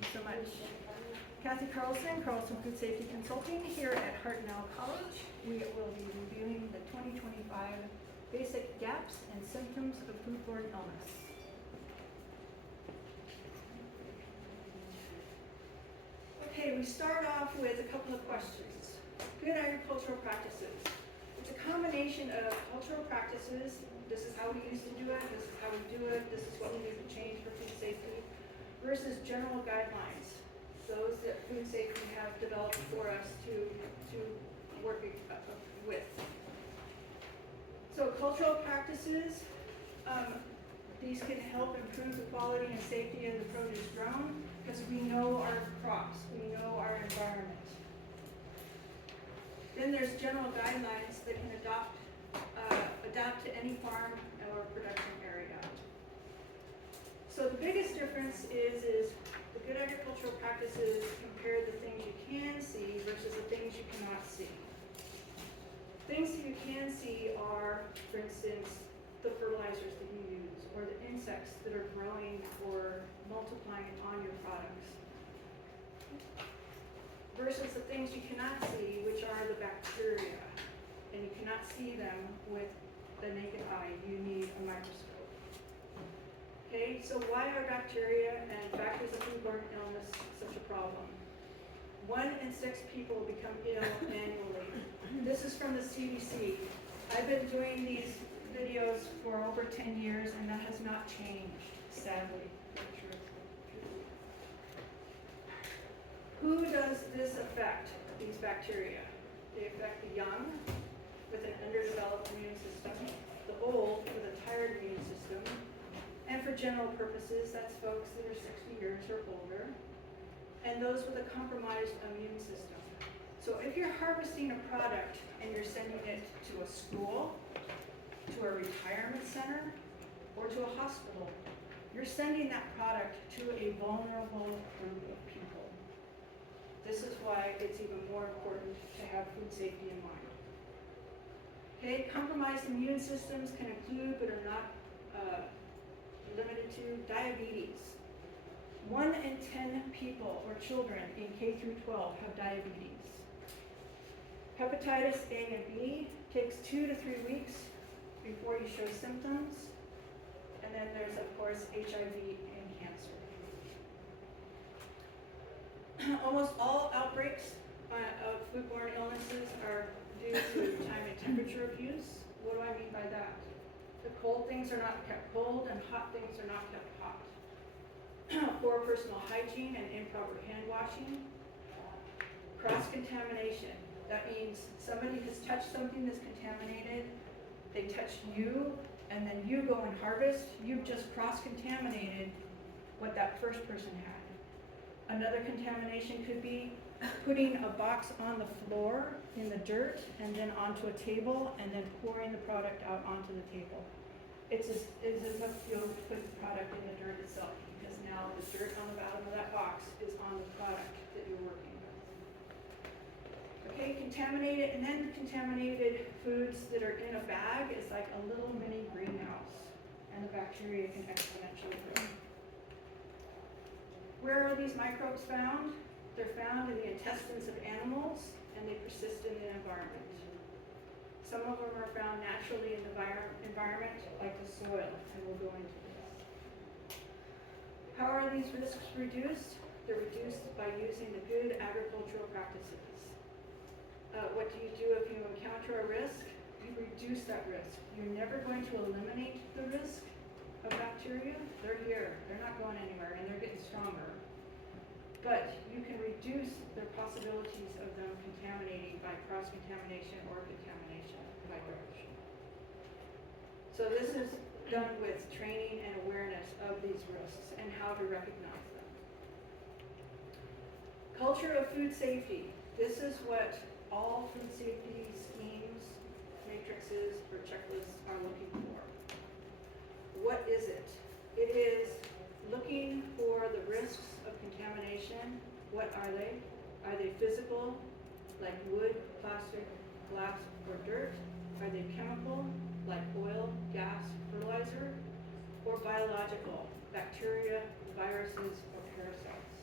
you so much. Cathy Carlson, Carlson Food Safety Consulting here at Hartnell College. We will be reviewing the 2025 Basic Gaps and Symptoms of Food-borne Illness. Okay, we start off with a couple of questions. Good agricultural practices. It's a combination of cultural practices. This is how we used to do it, this is how we do it, this is what we need to change for food safety, versus general guidelines, those that food safety have developed for us to work with. So cultural practices, these can help improve the quality and safety of the produce grown because we know our crops, we know our environment. Then there's general guidelines that can adapt to any farm or production area. So the biggest difference is the good agricultural practices compare the things you can see versus the things you cannot see. Things that you can see are, for instance, the fertilizers that you use or the insects that are growing or multiplying on your products. Versus the things you cannot see, which are the bacteria. And you cannot see them with the naked eye. You need a microscope. Okay, so why are bacteria and factors of foodborne illness such a problem? 1 in 6 people become ill annually. This is from the CDC. I've been doing these videos for over 10 years and that has not changed, sadly. Who does this affect, these bacteria? They affect the young with an underdeveloped immune system, the old with a tired immune system, and for general purposes, that's folks that are 60 years or older, and those with a compromised immune system. So if you're harvesting a product and you're sending it to a school, to a retirement center, or to a hospital, you're sending that product to a vulnerable group of people. This is why it's even more important to have food safety in mind. Okay, compromised immune systems can include, but are not limited to, diabetes. 1 in 10 people or children in K through 12 have diabetes. Hepatitis A and B takes 2 to 3 weeks before you show symptoms. And then there's, of course, HIV and cancer. Almost all outbreaks of foodborne illnesses are due to time and temperature abuse. What do I mean by that? The cold things are not kept cold and hot things are not kept hot. Poor personal hygiene and improper hand washing. Cross-contamination. That means somebody has touched something that's contaminated, they touch you, and then you go and harvest. You've just cross-contaminated what that first person had. Another contamination could be putting a box on the floor in the dirt and then onto a table and then pouring the product out onto the table. It's as if you'll put the product in the dirt itself because now the dirt on the bottom of that box is on the product that you're working with. Okay, contaminated, and then contaminated foods that are in a bag is like a little mini greenhouse and the bacteria can exponentially grow. Where are these microbes found? They're found in the intestines of animals and they persist in the environment. Some of them are found naturally in the environment, like the soil, and we'll go into this. How are these risks reduced? They're reduced by using the good agricultural practices. What do you do if you encounter a risk? You reduce that risk. You're never going to eliminate the risk of bacteria. They're here, they're not going anywhere, and they're getting stronger. But you can reduce the possibilities of them contaminating by cross-contamination or contamination by direction. So this is done with training and awareness of these risks and how to recognize them. Culture of food safety. This is what all food safety schemes, matrices, or checklists are looking for. What is it? It is looking for the risks of contamination. What are they? Are they physical, like wood, plastic, glass, or dirt? Are they chemical, like oil, gas, fertilizer? Or biological, bacteria, viruses, or parasites?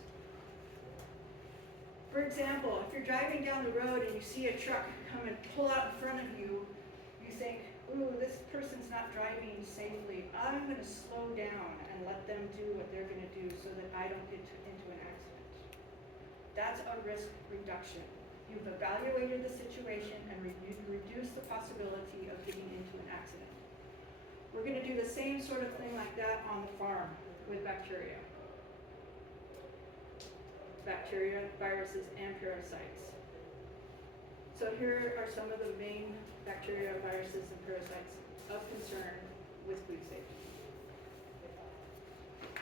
For example, if you're driving down the road and you see a truck come and pull out in front of you, you think, ooh, this person's not driving safely. I'm going to slow down and let them do what they're going to do so that I don't get into an accident. That's a risk reduction. You've evaluated the situation and reduced the possibility of getting into an accident. We're going to do the same sort of thing like that on the farm with bacteria. Bacteria, viruses, and parasites. So here are some of the main bacteria, viruses, and parasites of concern with food safety.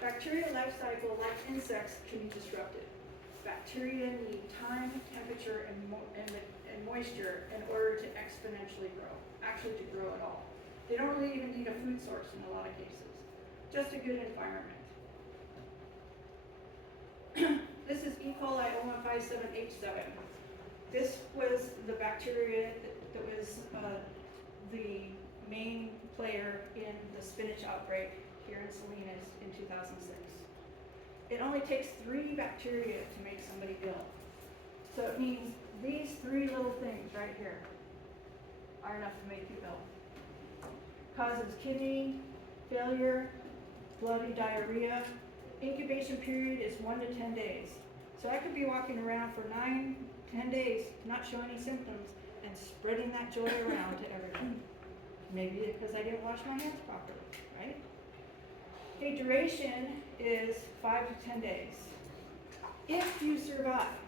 Bacteria life cycle, like insects, can be disrupted. Bacteria need time, temperature, and moisture in order to exponentially grow, actually to grow at all. They don't really even need a food source in a lot of cases, just a good environment. This is E. coli 0157H7. This was the bacteria that was the main player in the spinach outbreak here in Salinas in 2006. It only takes 3 bacteria to make somebody ill. So it means these 3 little things right here are enough to make you ill. Causes kidney failure, bloody diarrhea. Incubation period is 1 to 10 days. So I could be walking around for 9, 10 days, not show any symptoms, and spreading that joy around to everyone. Maybe because I didn't wash my hands properly, right? Okay, duration is 5 to 10 days. If you survive,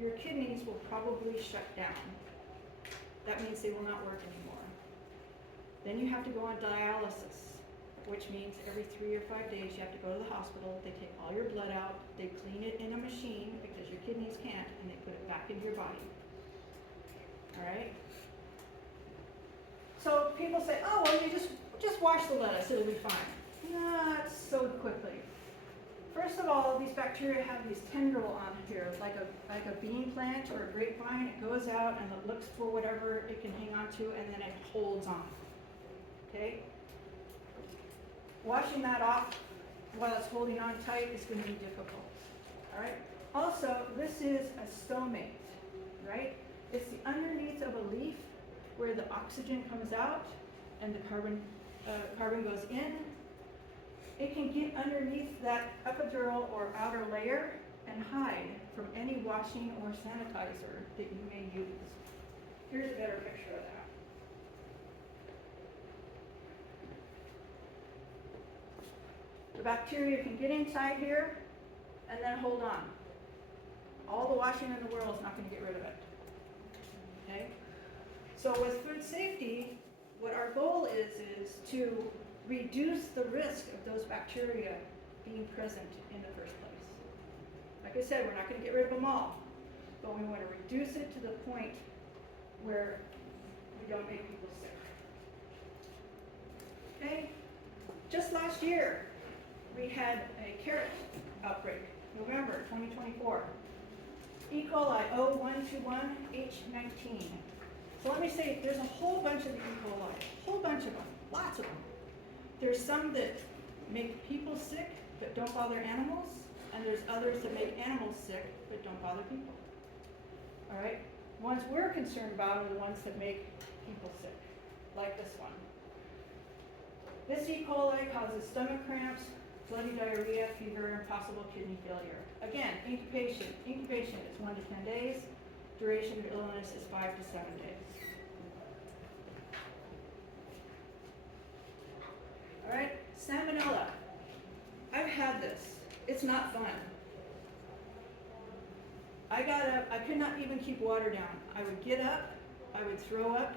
your kidneys will probably shut down. That means they will not work anymore. Then you have to go on dialysis, which means every 3 or 5 days you have to go to the hospital. They take all your blood out, they clean it in a machine because your kidneys can't, and they put it back into your body. All right? So people say, oh, well, you just wash the lettuce, it'll be fine. Not so quickly. First of all, these bacteria have these tendril on here, like a bean plant or a grapevine. It goes out and it looks for whatever it can hang on to, and then it holds on. Okay? Washing that off while it's holding on tight is going to be difficult. All right? Also, this is a stomate, right? It's the underneath of a leaf where the oxygen comes out and the carbon goes in. It can get underneath that epidural or outer layer and hide from any washing or sanitizer that you may use. Here's a better picture of that. The bacteria can get inside here and then hold on. All the washing in the world is not going to get rid of it. Okay? So with food safety, what our goal is to reduce the risk of those bacteria being present in the first place. Like I said, we're not going to get rid of them all, but we want to reduce it to the point where we don't make people sick. Okay? Just last year, we had a carrot outbreak, November 2024. E. coli 0121H19. So let me say, there's a whole bunch of the E. coli, a whole bunch of them, lots of them. There's some that make people sick but don't bother animals, and there's others that make animals sick but don't bother people. All right? Ones we're concerned about are the ones that make people sick, like this one. This E. coli causes stomach cramps, bloody diarrhea, fever, and possible kidney failure. Again, incubation is 1 to 10 days. Duration of illness is 5 to 7 days. All right, salmonella. I've had this. It's not fun. I got up, I could not even keep water down. I would get up, I would throw up,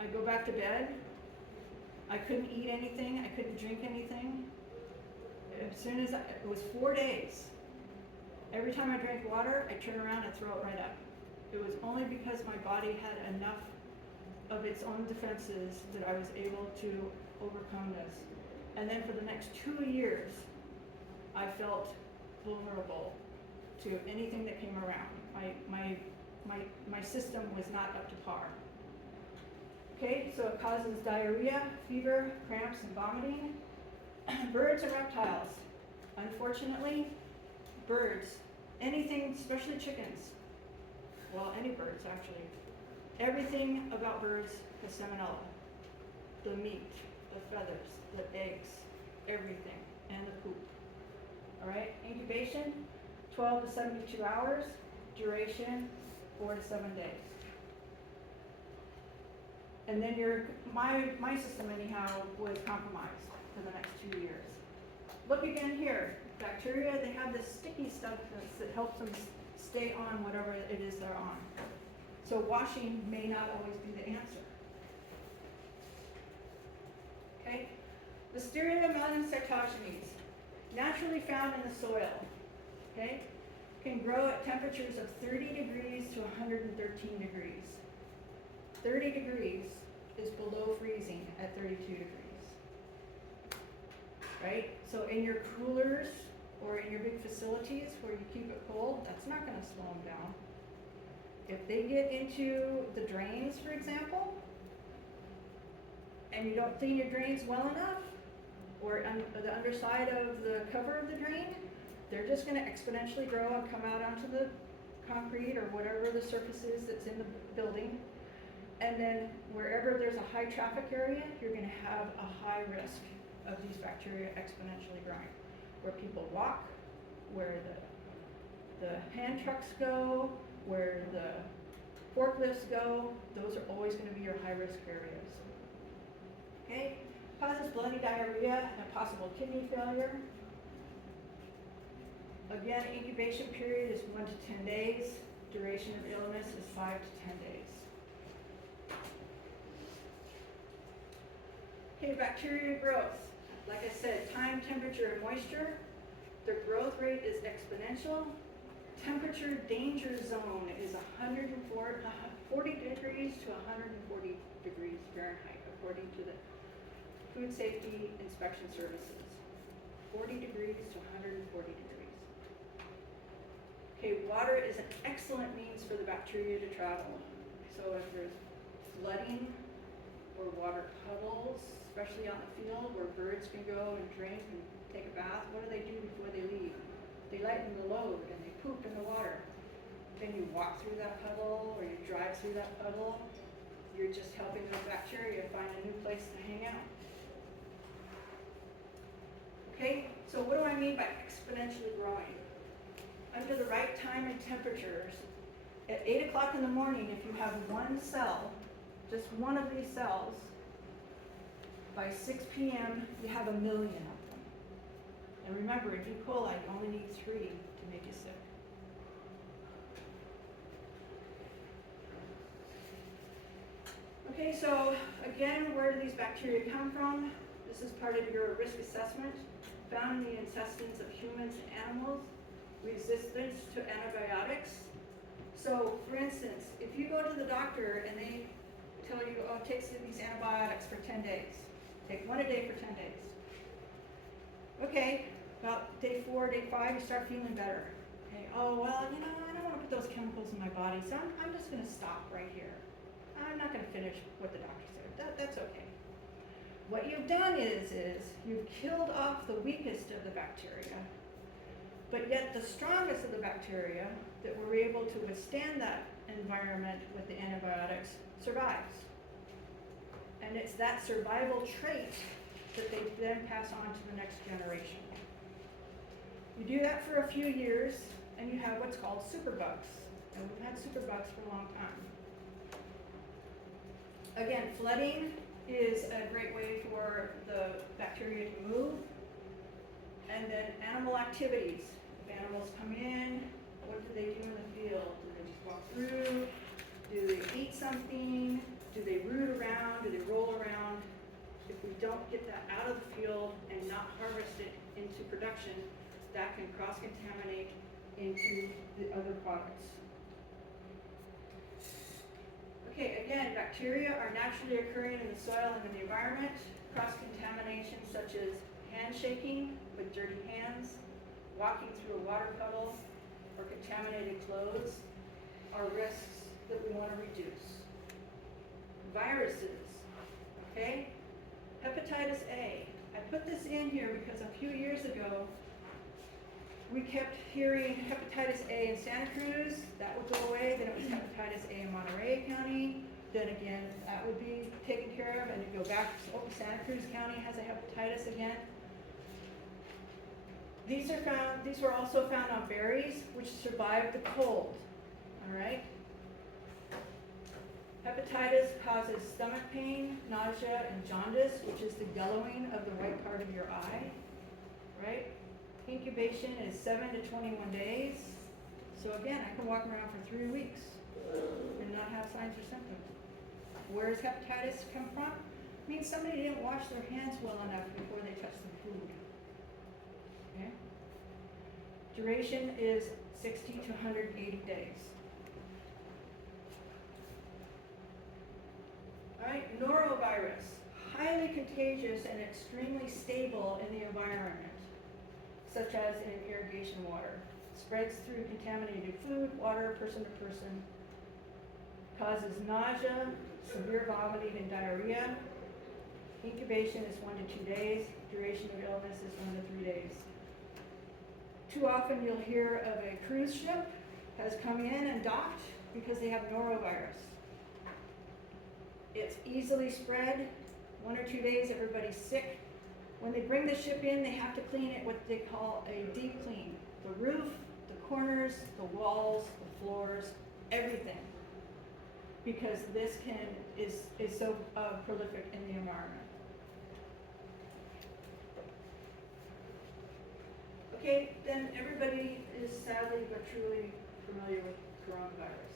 I'd go back to bed. I couldn't eat anything, I couldn't drink anything. As soon as it was 4 days. Every time I drank water, I'd turn around and throw it right up. It was only because my body had enough of its own defenses that I was able to overcome this. And then for the next 2 years, I felt vulnerable to anything that came around. My system was not up to par. Okay, so it causes diarrhea, fever, cramps, and vomiting. Birds and reptiles. Unfortunately, birds, anything, especially chickens, well, any birds actually, everything about birds has salmonella. The meat, the feathers, the eggs, everything, and the poop. All right, incubation, 12 to 72 hours, duration, 4 to 7 days. And then my system anyhow was compromised for the next 2 years. Look again here, bacteria, they have this sticky stuff that helps them stay on whatever it is they're on. So washing may not always be the answer. Okay, Listeria monocytogenes, naturally found in the soil, okay, can grow at temperatures of 30 degrees to 113 degrees. 30 degrees is below freezing at 32 degrees, right? So in your coolers or in your big facilities where you keep it cold, that's not gonna slow them down. If they get into the drains, for example, and you don't clean your drains well enough, or the underside of the cover of the drain, they're just gonna exponentially grow and come out onto the concrete or whatever the surface is that's in the building. And then wherever there's a high traffic area, you're gonna have a high risk of these bacteria exponentially growing. Where people walk, where the hand trucks go, where the forklifts go, those are always gonna be your high risk areas. Okay, causes bloody diarrhea and a possible kidney failure. Again, incubation period is 1 to 10 days. Duration of illness is 5 to 10 days. Okay, bacteria growth. Like I said, time, temperature, and moisture. Their growth rate is exponential. Temperature danger zone is 40 degrees to 140 degrees Fahrenheit, according to the Food Safety Inspection Services. 40 degrees to 140 degrees. Okay, water is an excellent means for the bacteria to travel. So if there's flooding or water puddles, especially on the field where birds can go and drink and take a bath, what do they do before they leave? They lighten the load and they poop in the water. Then you walk through that puddle or you drive through that puddle, you're just helping those bacteria find a new place to hang out. Okay, so what do I mean by exponentially growing? Under the right time and temperatures, at 8 o'clock in the morning, if you have one cell, just one of these cells, by 6 p.m., you have 1 million of them. And remember, in E. coli, you only need 3 to make you sick. Okay, so again, where do these bacteria come from? This is part of your risk assessment. Found in the intestines of humans and animals. Resistance to antibiotics. So, for instance, if you go to the doctor and they tell you, oh, take these antibiotics for 10 days. Take 1 a day for 10 days. Okay, about day 4, day 5, you start feeling better. Okay, oh, well, I don't want to put those chemicals in my body, so I'm just going to stop right here. I'm not going to finish what the doctor said. That's okay. What you've done is you've killed off the weakest of the bacteria, but yet the strongest of the bacteria that were able to withstand that environment with the antibiotics survives. And it's that survival trait that they then pass on to the next generation. You do that for a few years, and you have what's called superbugs. And we've had superbugs for a long time. Again, flooding is a great way for the bacteria to move. And then animal activities. If animals come in, what do they do in the field? Do they just walk through? Do they eat something? Do they root around? Do they roll around? If we don't get that out of the field and not harvest it into production, that can cross-contaminate into the other products. Okay, again, bacteria are naturally occurring in the soil and in the environment. Cross-contamination such as handshaking with dirty hands, walking through a water puddle, or contaminated clothes are risks that we want to reduce. Viruses, okay? Hepatitis A. I put this in here because a few years ago, We kept hearing hepatitis A in Santa Cruz, that would go away, then it was hepatitis A in Monterey County, then again, that would be taken care of, and you go back, oh, Santa Cruz County has a hepatitis again. These were also found on berries, which survived the cold, all right? Hepatitis causes stomach pain, nausea, and jaundice, which is the yellowing of the white part of your eye, right? Incubation is 7 to 21 days. So again, I can walk around for 3 weeks and not have signs or symptoms. Where does hepatitis come from? It means somebody didn't wash their hands well enough before they touched the food. Okay? Duration is 60 to 180 days. All right, norovirus, highly contagious and extremely stable in the environment, such as in irrigation water. Spreads through contaminated food, water, person to person. Causes nausea, severe vomiting, and diarrhea. Incubation is 1 to 2 days. Duration of illness is 1 to 3 days. Too often you'll hear of a cruise ship has come in and docked because they have norovirus. It's easily spread. 1 or 2 days, everybody's sick. When they bring the ship in, they have to clean it what they call a deep clean. The roof, the corners, the walls, the floors, everything. Because this is so prolific in the environment. Okay, then everybody is sadly but truly familiar with coronavirus.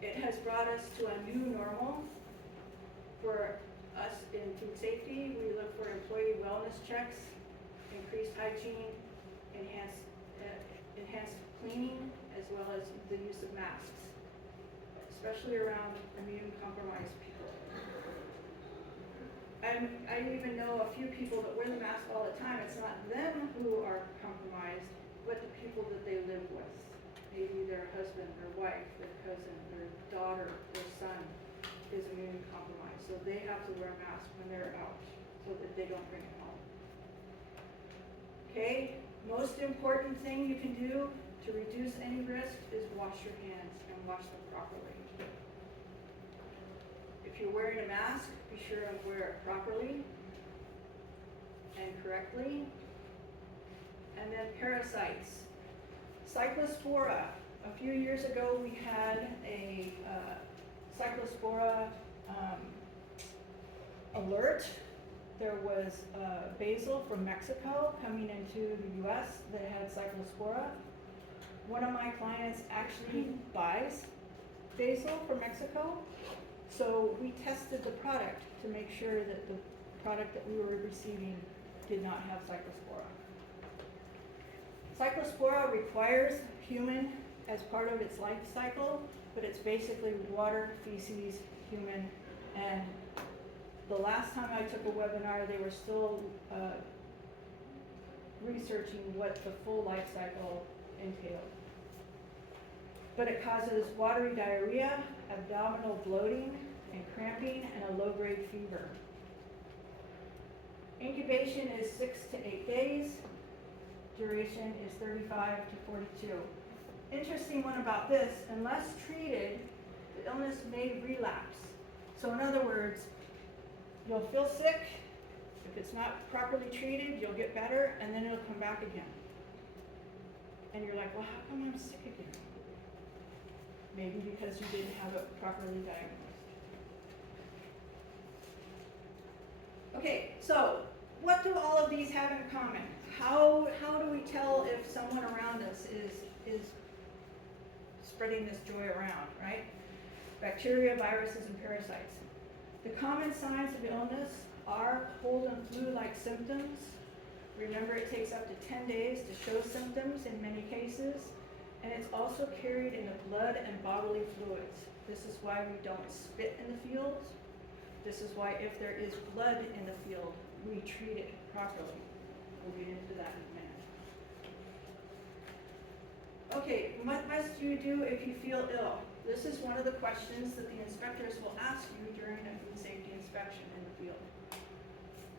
It has brought us to a new normal. For us in food safety, we look for employee wellness checks, increased hygiene, enhanced cleaning, as well as the use of masks, especially around immune-compromised people. I even know a few people that wear the mask all the time. It's not them who are compromised, but the people that they live with. Maybe their husband, their wife, their cousin, their daughter, their son is immune compromised. So they have to wear masks when they're out so that they don't bring it home. Okay, most important thing you can do to reduce any risk is wash your hands and wash them properly. If you're wearing a mask, be sure to wear it properly and correctly. And then parasites. Cyclospora. A few years ago we had a Cyclospora alert. There was basil from Mexico coming into the US that had Cyclospora. One of my clients actually buys basil from Mexico. So we tested the product to make sure that the product that we were receiving did not have Cyclospora. Cyclospora requires human as part of its life cycle, but it's basically water, feces, human, and the last time I took a webinar, they were still researching what the full life cycle entailed. But it causes watery diarrhea, abdominal bloating, and cramping, and a low-grade fever. Incubation is 6 to 8 days. Duration is 35 to 42. Interesting one about this, unless treated, the illness may relapse. So in other words, you'll feel sick. If it's not properly treated, you'll get better, and then it'll come back again. And you're like, well, how come I'm sick again? Maybe because you didn't have it properly diagnosed. Okay, so what do all of these have in common? How do we tell if someone around us is spreading this joy around, right? Bacteria, viruses, and parasites. The common signs of illness are cold and flu-like symptoms. Remember, it takes up to 10 days to show symptoms in many cases, and it's also carried in the blood and bodily fluids. This is why we don't spit in the fields. This is why if there is blood in the field, we treat it properly. We'll get into that in a minute. Okay, what must you do if you feel ill? This is one of the questions that the inspectors will ask you during a food safety inspection in the field.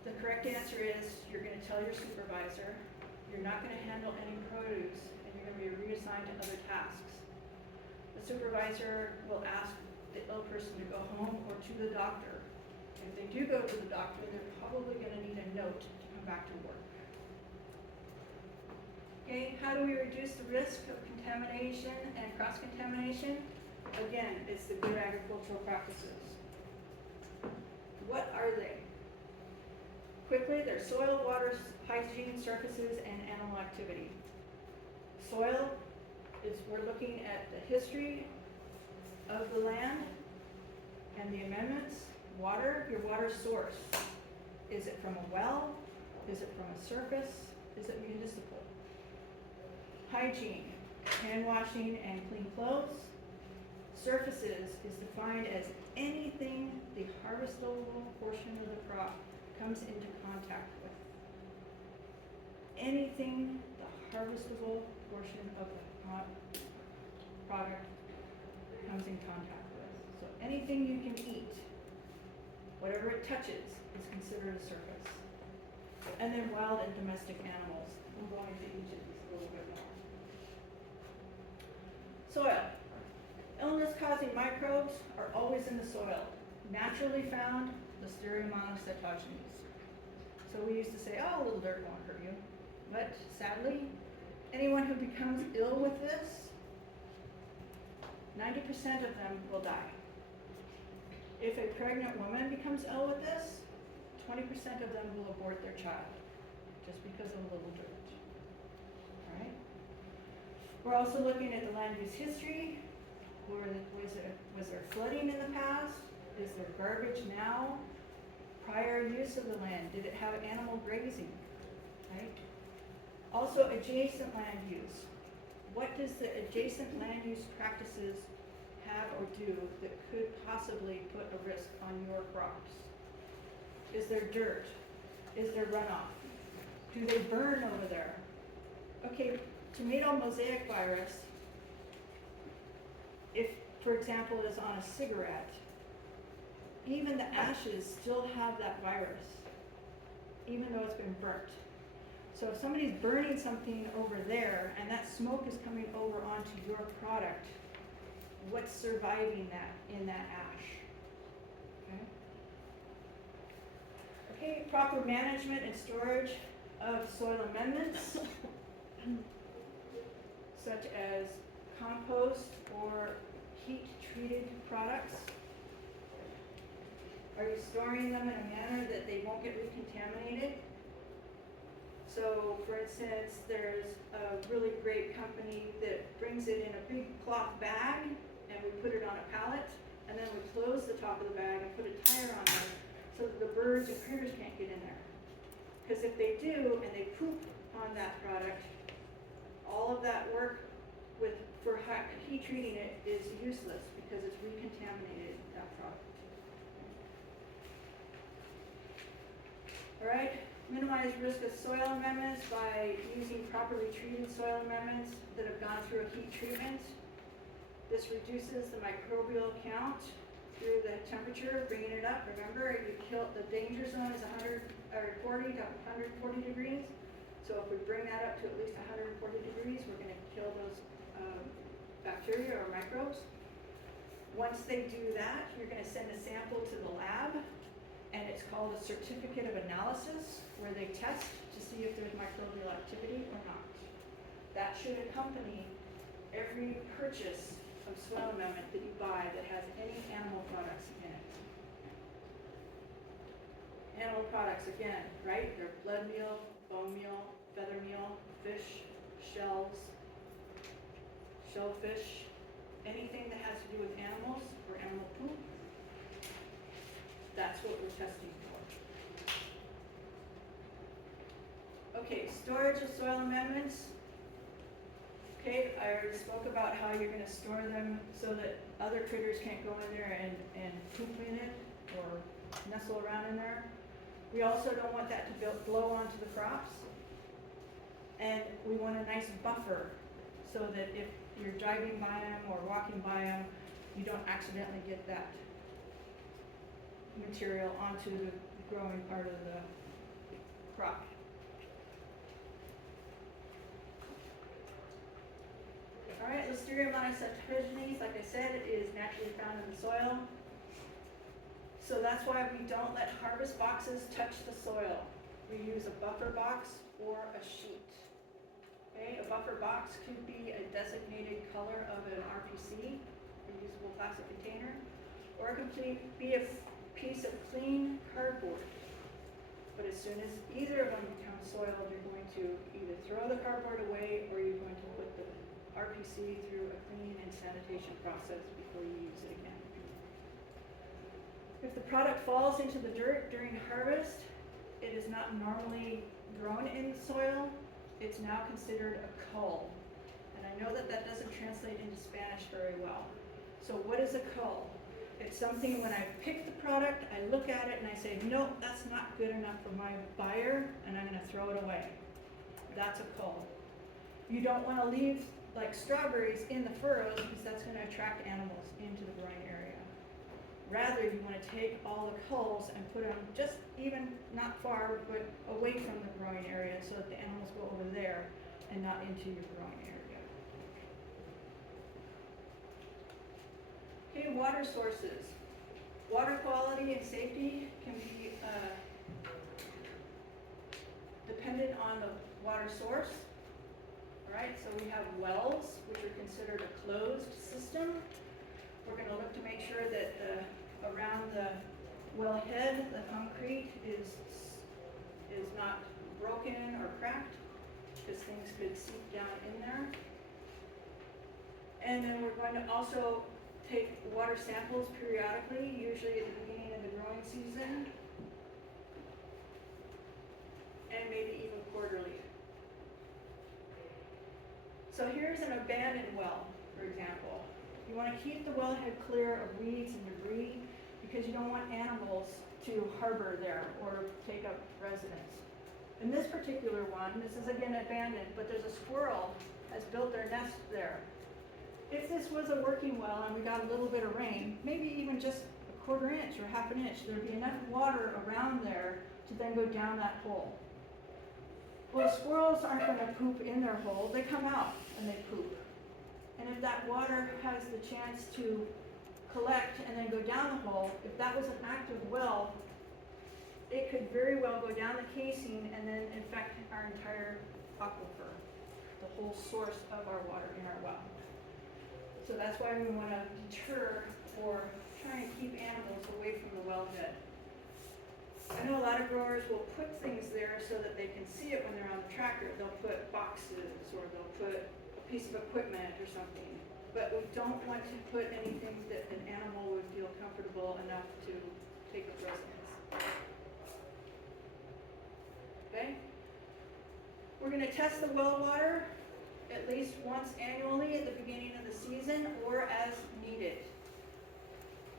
The correct answer is you're going to tell your supervisor, You're not going to handle any produce, and you're going to be reassigned to other tasks. The supervisor will ask the ill person to go home or to the doctor. If they do go to the doctor, they're probably going to need a note to come back to work. Okay, how do we reduce the risk of contamination and cross-contamination? Again, it's the good agricultural practices. What are they? Quickly, they're soil, water, hygiene, surfaces, and animal activity. Soil is, we're looking at the history of the land and the amendments. Water, your water source. Is it from a well? Is it from a surface? Is it municipal? Hygiene, hand washing and clean clothes. Surfaces is defined as anything the harvestable portion of the crop comes into contact with. Anything the harvestable portion of the product comes in contact with. So anything you can eat, whatever it touches, is considered a surface. And then wild and domestic animals. I'm going to each of these a little bit more. Soil. Illness-causing microbes are always in the soil. Naturally found, Listeria monocytogenes. So we used to say, oh, a little dirt won't hurt you. But sadly, anyone who becomes ill with this, 90% of them will die. If a pregnant woman becomes ill with this, 20% of them will abort their child, just because of a little dirt. All right? We're also looking at the land use history. Was there flooding in the past? Is there garbage now? Prior use of the land, did it have animal grazing? Right? Also adjacent land use. What does the adjacent land use practices have or do that could possibly put a risk on your crops? Is there dirt? Is there runoff? Do they burn over there? Okay, tomato mosaic virus, if, for example, is on a cigarette, even the ashes still have that virus, even though it's been burnt. So if somebody's burning something over there and that smoke is coming over onto your product, what's surviving that in that ash? Okay, proper management and storage of soil amendments, such as compost or heat-treated products. Are you storing them in a manner that they won't get recontaminated? So, for instance, there's a really great company that brings it in a big cloth bag, and we put it on a pallet, and then we close the top of the bag and put a tire on it so that the birds and critters can't get in there. Because if they do, and they poop on that product, all of that work for heat treating it is useless because it's recontaminated that product. All right, minimize risk of soil amendments by using properly treated soil amendments that have gone through a heat treatment. This reduces the microbial count through the temperature, bringing it up. Remember, the danger zone is 40 to 140 degrees. So if we bring that up to at least 140 degrees, we're going to kill those bacteria or microbes. Once they do that, you're going to send a sample to the lab, and it's called a certificate of analysis, where they test to see if there's microbial activity or not. That should accompany every purchase of soil amendment that you buy that has any animal products in it. Animal products, again, right? They're blood meal, bone meal, feather meal, fish, shells, shellfish, anything that has to do with animals or animal poop. That's what we're testing for. Okay, storage of soil amendments. Okay, I already spoke about how you're going to store them so that other critters can't go in there and poop in it or nestle around in there. We also don't want that to blow onto the crops. And we want a nice buffer so that if you're driving by them or walking by them, you don't accidentally get that material onto the growing part of the crop. Listeria monocytogenes, like I said, it is naturally found in the soil. So that's why we don't let harvest boxes touch the soil. We use a buffer box or a sheet. Okay, a buffer box could be a designated color of an RPC, reusable plastic container, or it could be a piece of clean cardboard. But as soon as either of them become soiled, you're going to either throw the cardboard away or you're going to put the RPC through a cleaning and sanitation process before you use it again. If the product falls into the dirt during harvest, it is not normally grown in the soil. It's now considered a cull. And I know that that doesn't translate into Spanish very well. So what is a cull? It's something when I pick the product, I look at it and I say, no, that's not good enough for my buyer, and I'm gonna throw it away. That's a cull. You don't wanna leave like strawberries in the furrows because that's gonna attract animals into the growing area. Rather, you wanna take all the culls and put them just even not far, but away from the growing area so that the animals go over there and not into your growing area. Okay, water sources. Water quality and safety can be dependent on the water source. All right, so we have wells, which are considered a closed system. We're going to look to make sure that around the wellhead, the concrete is not broken or cracked, because things could seep down in there. And then we're going to also take water samples periodically, usually at the beginning of the growing season, and maybe even quarterly. So here's an abandoned well, for example. You want to keep the wellhead clear of weeds and debris because you don't want animals to harbor there or take up residence. In this particular one, this is again abandoned, but there's a squirrel has built their nest there. If this was a working well and we got a little bit of rain, maybe even just a quarter inch or half an inch, there'd be enough water around there to then go down that hole. Well, squirrels aren't going to poop in their hole, they come out and they poop. And if that water has the chance to collect and then go down the hole, if that was an active well, it could very well go down the casing and then infect our entire aquifer, the whole source of our water in our well. So that's why we want to deter or try and keep animals away from the wellhead. I know a lot of growers will put things there so that they can see it when they're on the tractor. They'll put boxes or they'll put a piece of equipment or something. But we don't want to put anything that an animal would feel comfortable enough to take up residence. Okay? We're going to test the well water at least once annually at the beginning of the season or as needed.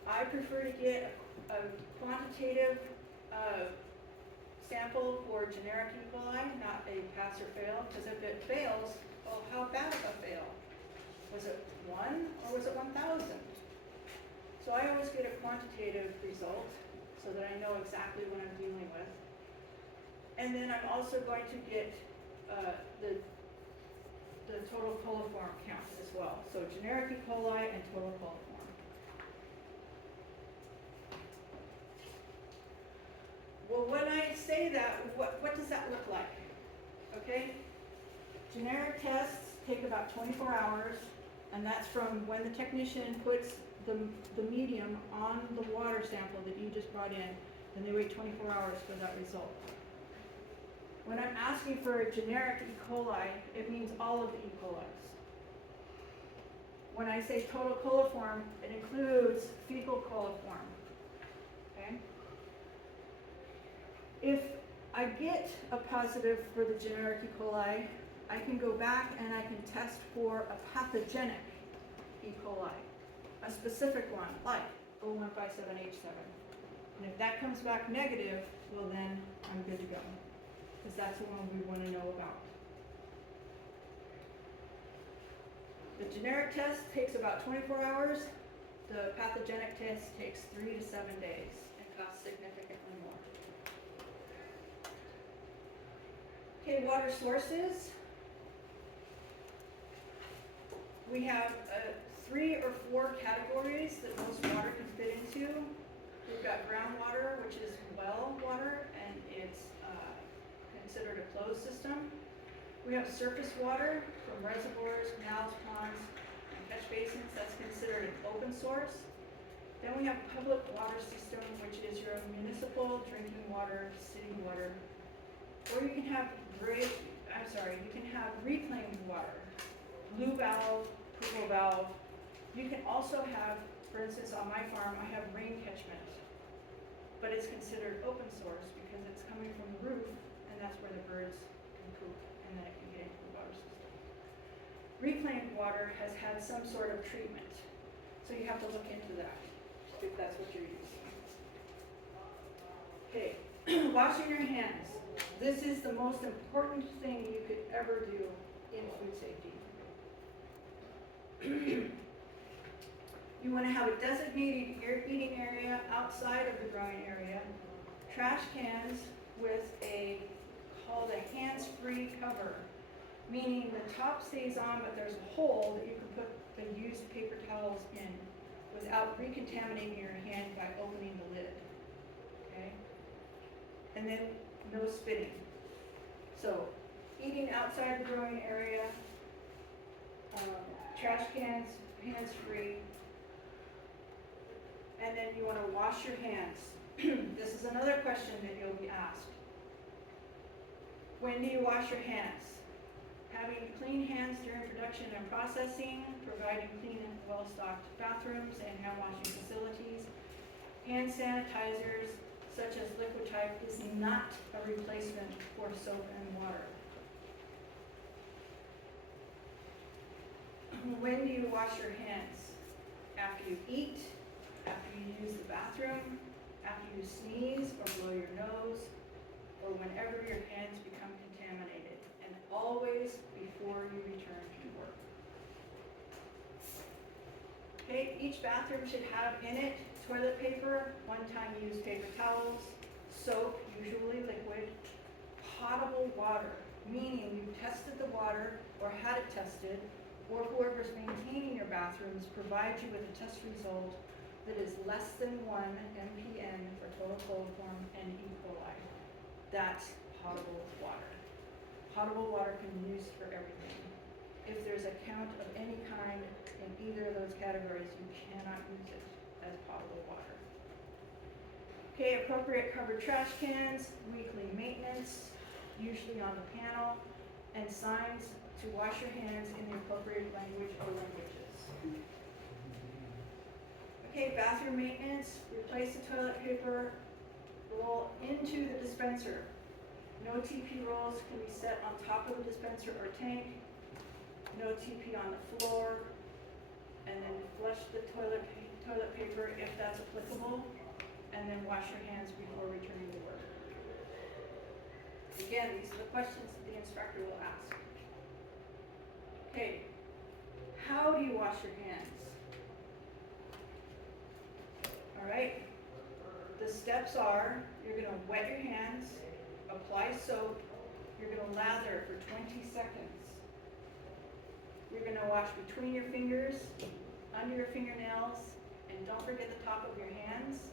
I prefer to get a quantitative sample for generic E. coli, not a pass or fail, because if it fails, well, how bad of a fail? Was it 1 or was it 1,000? So I always get a quantitative result so that I know exactly what I'm dealing with. And then I'm also going to get the total coliform count as well. So generic E. coli and total coliform. Well, when I say that, what does that look like? Okay? Generic tests take about 24 hours, and that's from when the technician puts the medium on the water sample that you just brought in, and they wait 24 hours for that result. When I'm asking for a generic E. coli, it means all of the E. colis. When I say total coliform, it includes fecal coliform. Okay? If I get a positive for the generic E. coli, I can go back and I can test for a pathogenic E. coli, a specific one, like O157H7. And if that comes back negative, well then I'm good to go, because that's the one we want to know about. The generic test takes about 24 hours. The pathogenic test takes 3 to 7 days and costs significantly more. Okay, water sources. We have 3 or 4 categories that most water can fit into. We've got groundwater, which is well water, and it's considered a closed system. We have surface water from reservoirs, canals, ponds, and catch basins. That's considered an open source. Then we have public water system, which is your municipal drinking water, city water. Or you can have reclaimed water, blue valve, purple valve. You can also have, for instance, on my farm, I have rain catchment, but it's considered open source because it's coming from the roof, and that's where the birds can poop, and then it can get into the water system. Reclaimed water has had some sort of treatment, so you have to look into that if that's what you're using. Okay, washing your hands. This is the most important thing you could ever do in food safety. You want to have a designated eating area outside of the growing area. Trash cans with called a hands-free cover, meaning the top stays on, but there's a hole that you can put the used paper towels in without recontaminating your hand by opening the lid. Okay? And then no spitting. So, eating outside the growing area, trash cans, hands-free, and then you want to wash your hands. This is another question that you'll be asked. When do you wash your hands? Having clean hands during production and processing, providing clean and well-stocked bathrooms and hand washing facilities. Hand sanitizers, such as liquid type, is not a replacement for soap and water. When do you wash your hands? After you eat, after you use the bathroom, after you sneeze or blow your nose, or whenever your hands become contaminated, and always before you return to work. Okay, each bathroom should have in it toilet paper, one-time use paper towels, soap, usually liquid, potable water, meaning you tested the water or had it tested, or whoever's maintaining your bathrooms provides you with a test result that is less than 1 mpn for total coliform and E. coli. That's potable water. Potable water can be used for everything. If there's a count of any kind in either of those categories, you cannot use it as potable water. Okay, appropriate covered trash cans, weekly maintenance, usually on the panel, and signs to wash your hands in the appropriate language or languages. Okay, bathroom maintenance, replace the toilet paper roll into the dispenser. No TP rolls can be set on top of the dispenser or tank. No TP on the floor. And then flush the toilet paper if that's applicable. And then wash your hands before returning to work. Again, these are the questions that the instructor will ask. Okay, how do you wash your hands? All right, the steps are, you're gonna wet your hands, apply soap, you're gonna lather for 20 seconds. You're gonna wash between your fingers, under your fingernails, and don't forget the top of your hands.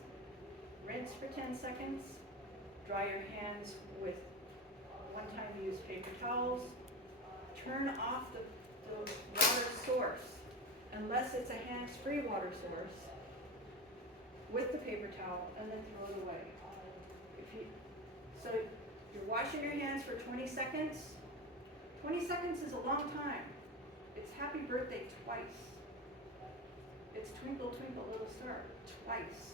Rinse for 10 seconds. Dry your hands with one-time use paper towels. Turn off the water source, unless it's a hands-free water source, with the paper towel, and then throw it away. So you're washing your hands for 20 seconds. 20 seconds is a long time. It's happy birthday twice. It's twinkle, twinkle, little star, twice.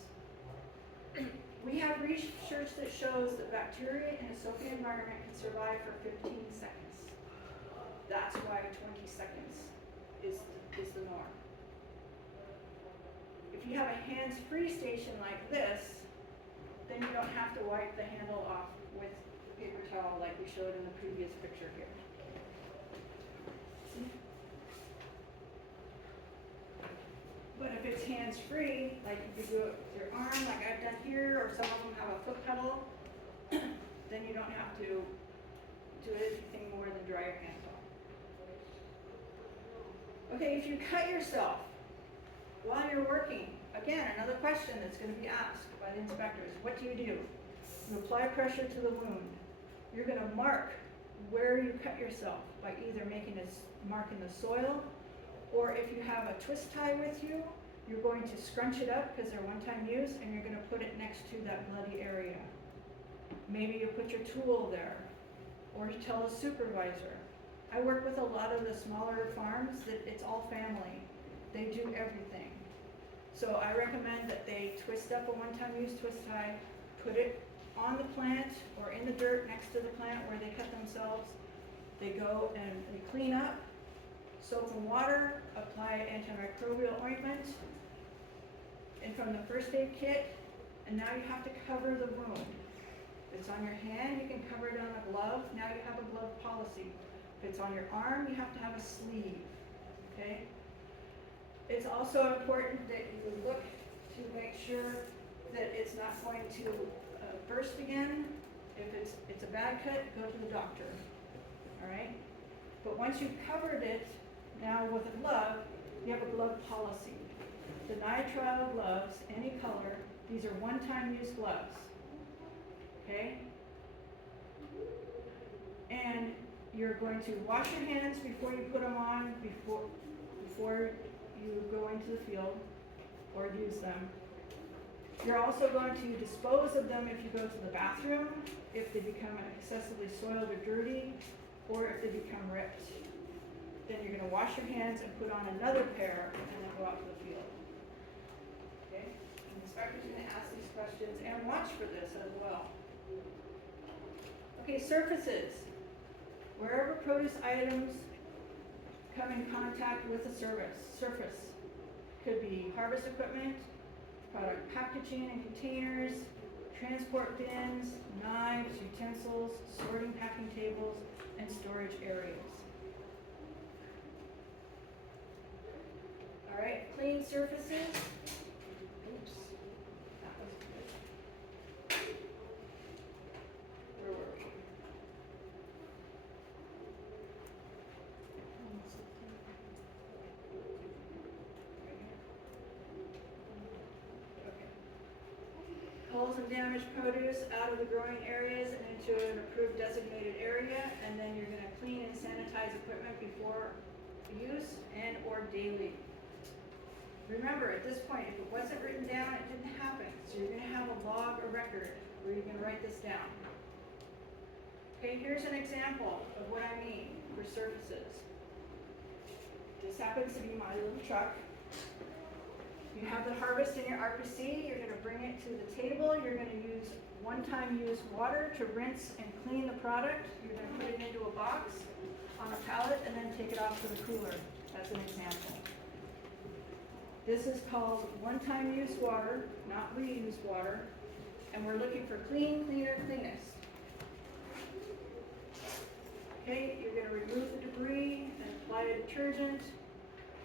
We have research that shows that bacteria in a soapy environment can survive for 15 seconds. That's why 20 seconds is the norm. If you have a hands-free station like this, then you don't have to wipe the handle off with the paper towel like we showed in the previous picture here. See? But if it's hands-free, like you could do it with your arm, like I've done here, or some of them have a foot pedal, then you don't have to do anything more than dry your hands off. Okay, if you cut yourself while you're working, again, another question that's going to be asked by the inspectors. What do? You apply pressure to the wound. You're going to mark where you cut yourself by either making a mark in the soil, or if you have a twist tie with you, you're going to scrunch it up because they're one-time use, and you're going to put it next to that bloody area. Maybe you put your tool there, or you tell a supervisor. I work with a lot of the smaller farms that it's all family. They do everything. So I recommend that they twist up a one-time use twist tie, put it on the plant or in the dirt next to the plant where they cut themselves. They go and they clean up, soap and water, apply antimicrobial ointment, and from the first aid kit, and now you have to cover the wound. If it's on your hand, you can cover it on a glove. Now you have a glove policy. If it's on your arm, you have to have a sleeve, okay? It's also important that you look to make sure that it's not going to burst again. If it's a bad cut, go to the doctor, all right? But once you've covered it, now with a glove, you have a glove policy. The nitrile gloves, any color, these are one-time use gloves, okay? And you're going to wash your hands before you put them on, before you go into the field or use them. You're also going to dispose of them if you go to the bathroom, if they become excessively soiled or dirty, or if they become ripped. Then you're going to wash your hands and put on another pair and then go out to the field. Okay? And the inspector's going to ask these questions and watch for this as well. Okay, surfaces. Wherever produce items come in contact with a surface. Could be harvest equipment, product packaging and containers, transport bins, knives, utensils, sorting packing tables, and storage areas. All right, clean surfaces. Oops, that was good. Where were we? Pull some damaged produce out of the growing areas and into an approved designated area, and then you're going to clean and sanitize equipment before use and or daily. Remember, at this point, if it wasn't written down, it didn't happen. So you're going to have a log or record where you can write this down. Okay, here's an example of what I mean for surfaces. This happens to be my little truck. You have the harvest in your RPC, you're going to bring it to the table, you're going to use one-time use water to rinse and clean the product. You're going to put it into a box on a pallet and then take it off to the cooler. That's an example. This is called one-time use water, not reuse water, and we're looking for clean, cleaner, cleanest. Okay, you're going to remove the debris and apply a detergent,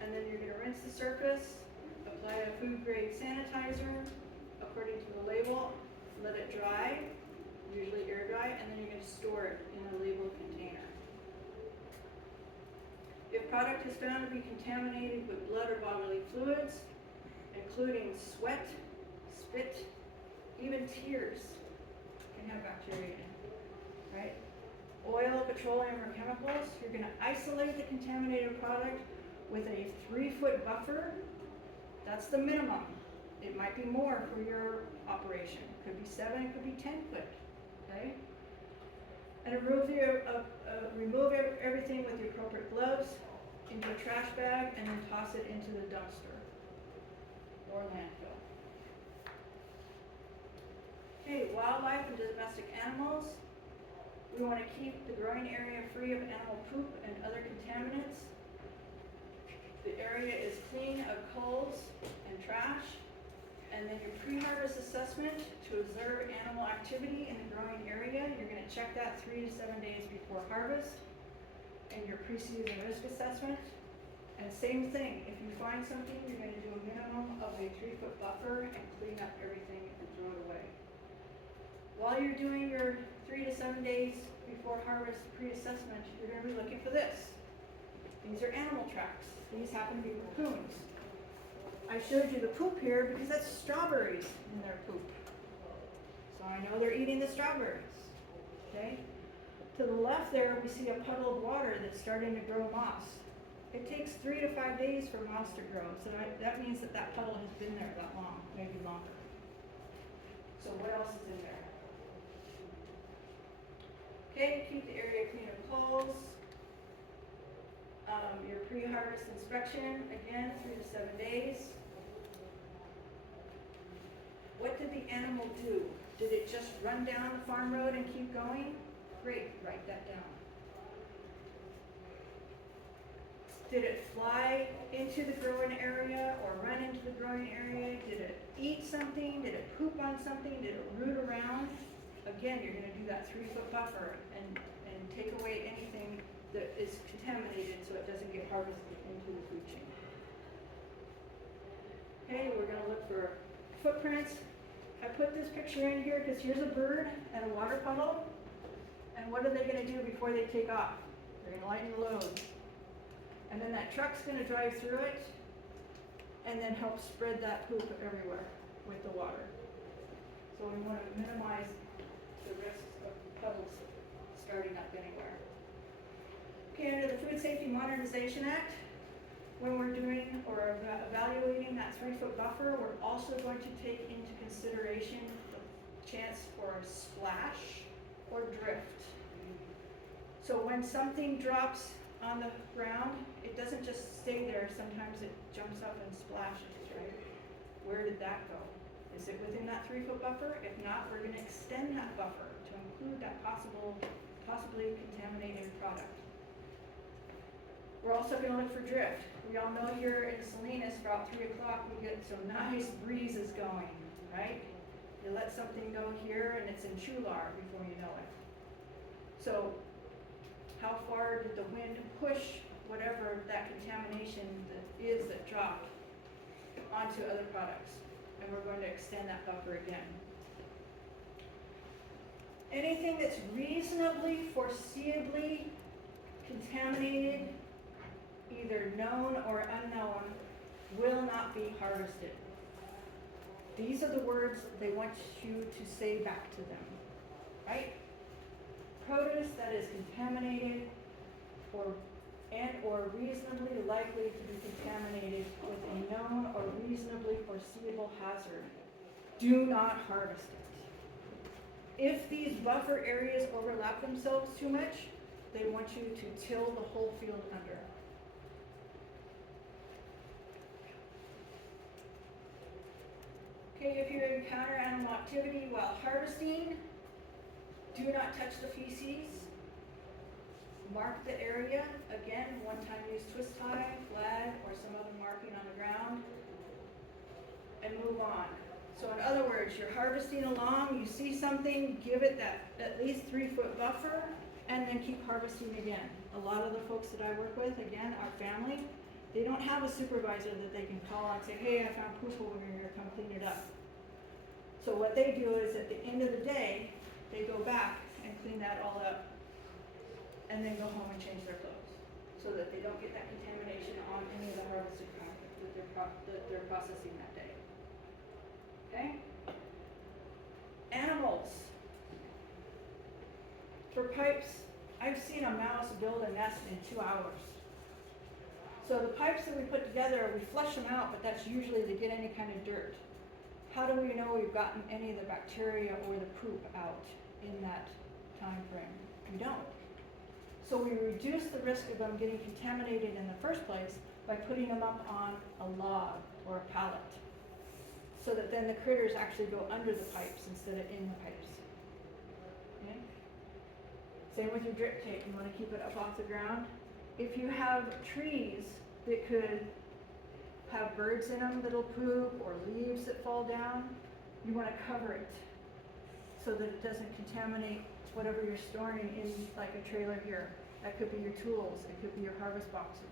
and then you're going to rinse the surface. Apply a food grade sanitizer according to the label, let it dry, usually air dry, and then you're going to store it in a labeled container. If product is found to be contaminated with blood or bodily fluids, including sweat, spit, even tears can have bacteria in it, right? Oil, petroleum, or chemicals, you're going to isolate the contaminated product with a 3-foot buffer. That's the minimum. It might be more for your operation. It could be 7, it could be 10 foot, okay? And remove everything with the appropriate gloves into a trash bag and then toss it into the dumpster or landfill. Okay, wildlife and domestic animals. We want to keep the growing area free of animal poop and other contaminants. The area is clean of culls and trash. And then your pre-harvest assessment to observe animal activity in the growing area. You're going to check that 3 to 7 days before harvest. And your pre-season risk assessment. And same thing, if you find something, you're going to do a minimum of a 3-foot buffer and clean up everything and throw it away. While you're doing your 3 to 7 days before harvest pre-assessment, you're going to be looking for this. These are animal tracks. These happen to be raccoons. I showed you the poop here because that's strawberries in their poop. So I know they're eating the strawberries. Okay? To the left there, we see a puddle of water that's starting to grow moss. It takes 3 to 5 days for moss to grow, so that means that that puddle has been there that long, maybe longer. So what else is in there? Okay, keep the area clean of holes. Your pre-harvest inspection, again, 3 to 7 days. What did the animal do? Did it just run down the farm road and keep going? Great, write that down. Did it fly into the growing area or run into the growing area? Did it eat something? Did it poop on something? Did it root around? Again, you're going to do that 3-foot buffer and take away anything that is contaminated so it doesn't get harvested into the food chain. Okay, we're going to look for footprints. I put this picture in here because here's a bird and a water puddle. And what are they going to do before they take off? They're going to lighten the load. And then that truck's going to drive through it and then help spread that poop everywhere with the water. So we want to minimize the risks of puddles starting up anywhere. Okay, under the Food Safety Modernization Act, when we're doing or evaluating that 3-foot buffer, we're also going to take into consideration the chance for a splash or drift. So when something drops on the ground, it doesn't just stay there. Sometimes it jumps up and splashes, right? Where did that go? Is it within that 3-foot buffer? If not, we're going to extend that buffer to include that possibly contaminated product. We're also going to look for drift. We all know here in Salinas, about 3 o'clock, we get some nice breezes going, right? You let something go here and it's in Chular before you know it. So how far did the wind push whatever that contamination that dropped onto other products? And we're going to extend that buffer again. Anything that's reasonably, foreseeably contaminated, either known or unknown, will not be harvested. These are the words they want you to say back to them, right? Produce that is contaminated or reasonably likely to be contaminated with a known or reasonably foreseeable hazard. Do not harvest it. If these buffer areas overlap themselves too much, they want you to till the whole field under. Okay, if you encounter animal activity while harvesting, do not touch the feces. Mark the area. Again, one-time use twist tie, flag, or some other marking on the ground, and move on. So in other words, you're harvesting along, you see something, give it that at least 3-foot buffer, and then keep harvesting again. A lot of the folks that I work with, again, our family, they don't have a supervisor that they can call and say, hey, I found poop over here, come clean it up. So what they do is at the end of the day, they go back and clean that all up and then go home and change their clothes so that they don't get that contamination on any of the harvested product that they're processing that day. Okay? Animals. For pipes, I've seen a mouse build a nest in 2 hours. So the pipes that we put together, we flush them out, but that's usually to get any kind of dirt. How do we know we've gotten any of the bacteria or the poop out in that time frame? We don't. So we reduce the risk of them getting contaminated in the first place by putting them up on a log or a pallet, so that then the critters actually go under the pipes instead of in the pipes. Okay? Same with your drip tape. You want to keep it up off the ground. If you have trees that could have birds in them that'll poop or leaves that fall down, you want to cover it so that it doesn't contaminate whatever you're storing in like a trailer here. That could be your tools, it could be your harvest boxes.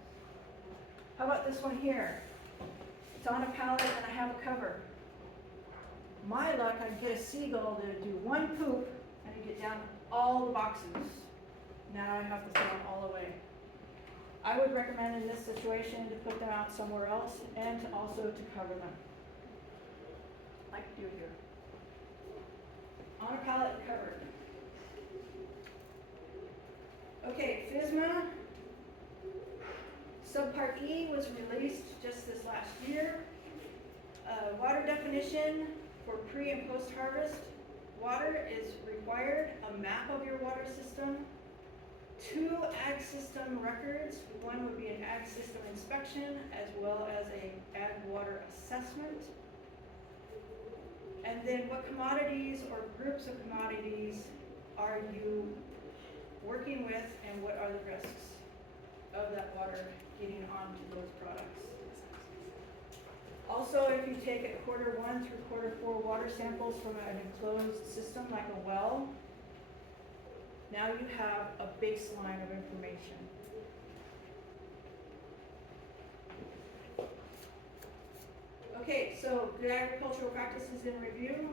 How about this one here? It's on a pallet and I have a cover. My luck, I get a seagull to do one poop and get down all the boxes. Now I have to throw them all away. I would recommend in this situation to put them out somewhere else and to also to cover them. Like you do here. On a pallet and covered. Okay, FSMA. Subpart E was released just this last year. Water definition for pre and post harvest. Water is required, a map of your water system, 2 ag system records. One would be an ag system inspection as well as a ag water assessment. And then what commodities or groups of commodities are you working with and what are the risks of that water getting onto those products. Also, if you take a Q1 through Q4 water samples from an enclosed system like a well, now you have a baseline of information. Okay, so good agricultural practices in review.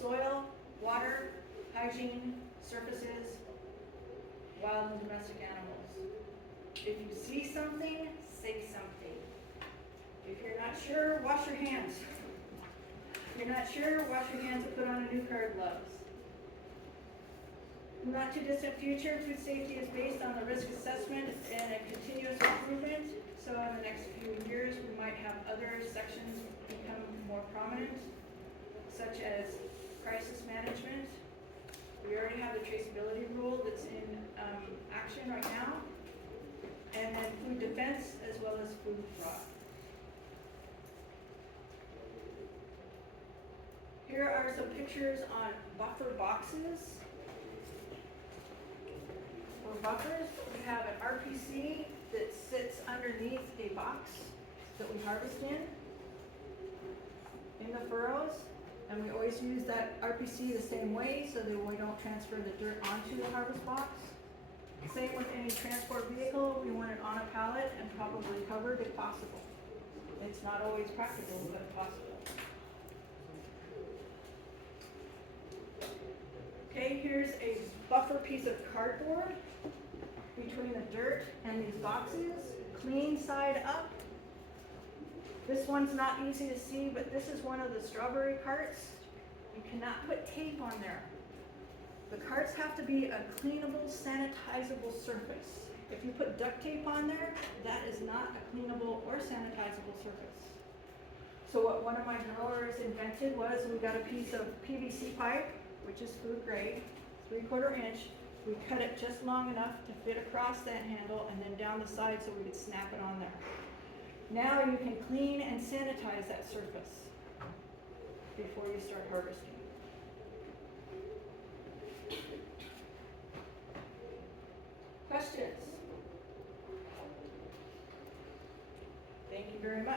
Soil, water, hygiene, surfaces, wild and domestic animals. If you see something, say something. If you're not sure, wash your hands. If you're not sure, wash your hands and put on a new pair of gloves. In the not too distant future, food safety is based on the risk assessment and a continuous improvement. So in the next few years, we might have other sections become more prominent, such as crisis management. We already have the traceability rule that's in action right now, and then food defense as well as food fraud. Here are some pictures on buffer boxes. For buffers, we have an RPC that sits underneath a box that we harvest in the furrows, and we always use that RPC the same way so that we don't transfer the dirt onto the harvest box. Same with any transport vehicle, we want it on a pallet and probably covered if possible. It's not always practical, but possible. Okay, here's a buffer piece of cardboard between the dirt and these boxes, clean side up. This one's not easy to see, but this is one of the strawberry carts. You cannot put tape on there. The carts have to be a cleanable, sanitizable surface. If you put duct tape on there, that is not a cleanable or sanitizable surface. So what one of my growers invented was we got a piece of PVC pipe, which is food grade, 3/4 inch. We cut it just long enough to fit across that handle and then down the side so we could snap it on there. Now you can clean and sanitize that surface before you start harvesting. Questions? Thank you very much.